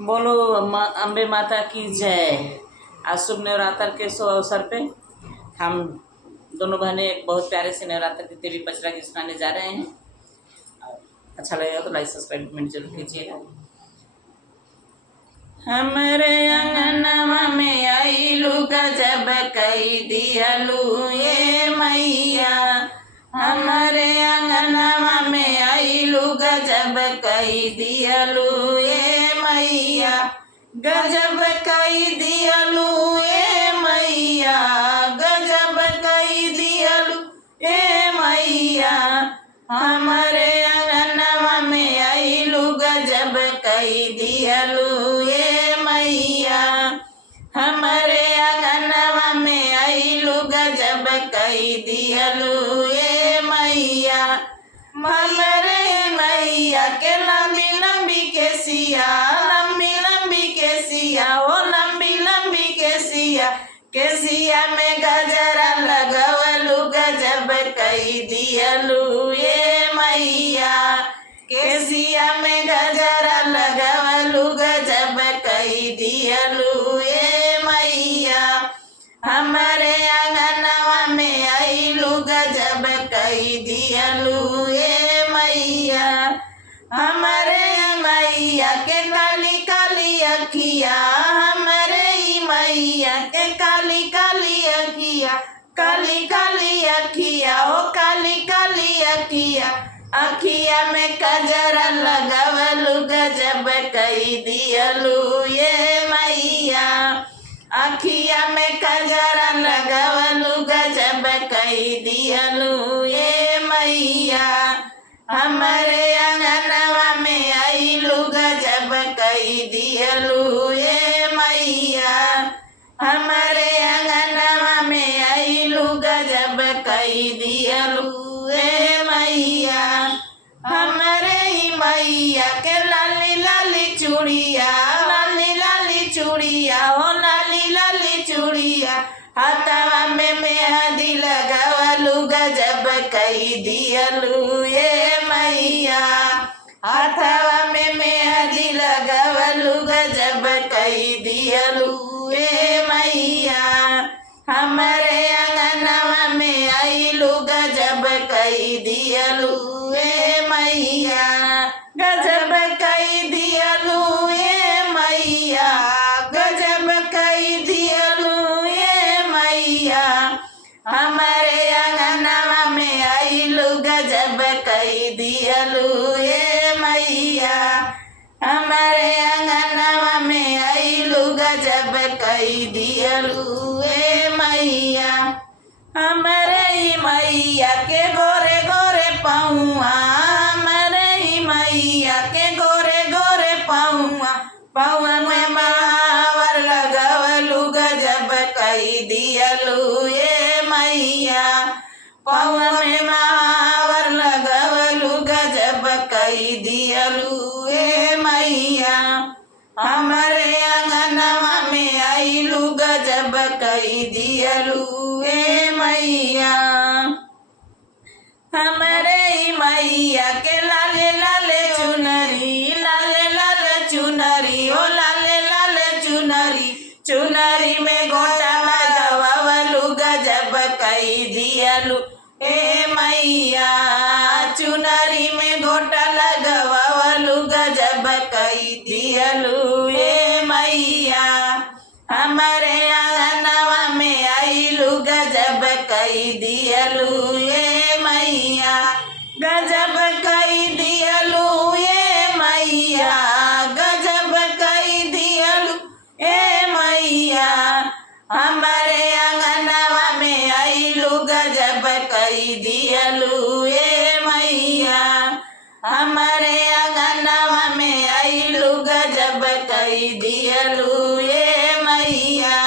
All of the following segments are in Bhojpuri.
बोलो अम्बे माता की जय। आज शुभ नवरात्र के शुभ अवसर पे हम दोनों बहनें एक बहुत प्यारे से नवरात्र की देवी पचरा की सुनाने जा रहे हैं। अच्छा लगेगा तो लाइक सब्सक्राइब कमेंट जरूर कीजिएगा। हमरे अंगनवा में आइलू गजब कई दियलू ये मैया। हमरे अंगनवा में आइलू गजब कई दियलू ये मैया। गजब कई दियलू ये मैया। गजब कई दियलू ये मैया। हमरे अंगनवा में आइलू गजब कई दियलू ये मैया। हमरे अंगनवा में आइलू गजब कई दियलू ये मैया। हमरे मैया के लंबी लंबी केसिया, लंबी लंबी केसिया, ओ लंबी लंबी केसिया। केसिया में गजरा लगवलू गजब कई दियलू ये मैया। केसिया में गजरा लगवलू गजब कई दियलू ये मैया। हमरे अंगनवा में आइलू गजब कई दियलू ये मैया। हमरे मैया के काली काली अखिया, हमरे मैया के काली काली अखिया। काली काली अखिया, ओ काली काली अखिया। अखिया में कजरा लगवलू गजब कई दियलू ये मैया। अखिया में कजरा लगवलू गजब कई दियलू ये मैया। हमरे अंगनवा में आइलू गजब कई दियलू ये मैया। हमरे अंगनवा में आइलू गजब कई दियलू ये मैया। हमरे मैया के लाली लाली चूड़िया, लाली लाली चूड़िया, ओ लाली लाली चूड़िया। हाथवा में मेहंदी लगवलू गजब कई दियलू ये मैया। हाथवा में मेहंदी लगवलू गजब कई दियलू ये मैया। हमरे अंगनवा में आइलू गजब कई दियलू ये मैया। गजब कई दियलू ये मैया। गजब कई दियलू ये मैया। हमरे अंगनवा में आइलू गजब कई दियलू ये मैया। हमरे अंगनवा में आइलू गजब कई दियलू ये मैया। हमरे मैया के गोरे गोरे पहुआ, हमरे मैया के गोरे गोरे पहुआ। पहुआ में महावर लगवलू गजब कई दियलू ये मैया। पहुआ में महावर लगवलू गजब कई दियलू ये मैया। हमरे अंगनवा में आइलू गजब कई दियलू ये मैया। हमरे मैया के लाले लाले चुनरी, लाले लाले चुनरी, ओ लाले लाले चुनरी। चुनरी में गोटा लगवलू गजब कई दियलू ए मैया। चुनरी में गोटा लगवलू गजब कई दियलू ए मैया। हमरे अंगनवा में आइलू गजब कई दियलू ये मैया। गजब कई दियलू ये मैया। गजब कई दियलू ये मैया। हमरे अंगनवा में आइलू गजब कई दियलू ये मैया। हमरे अंगनवा में आइलू गजब कई दियलू ये मैया।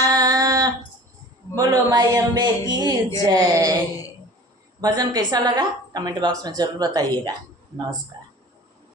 बोलो माई अम्बे की जय। भजन कैसा लगा कमेंट बॉक्स में जरूर बताइएगा। नमस्कार।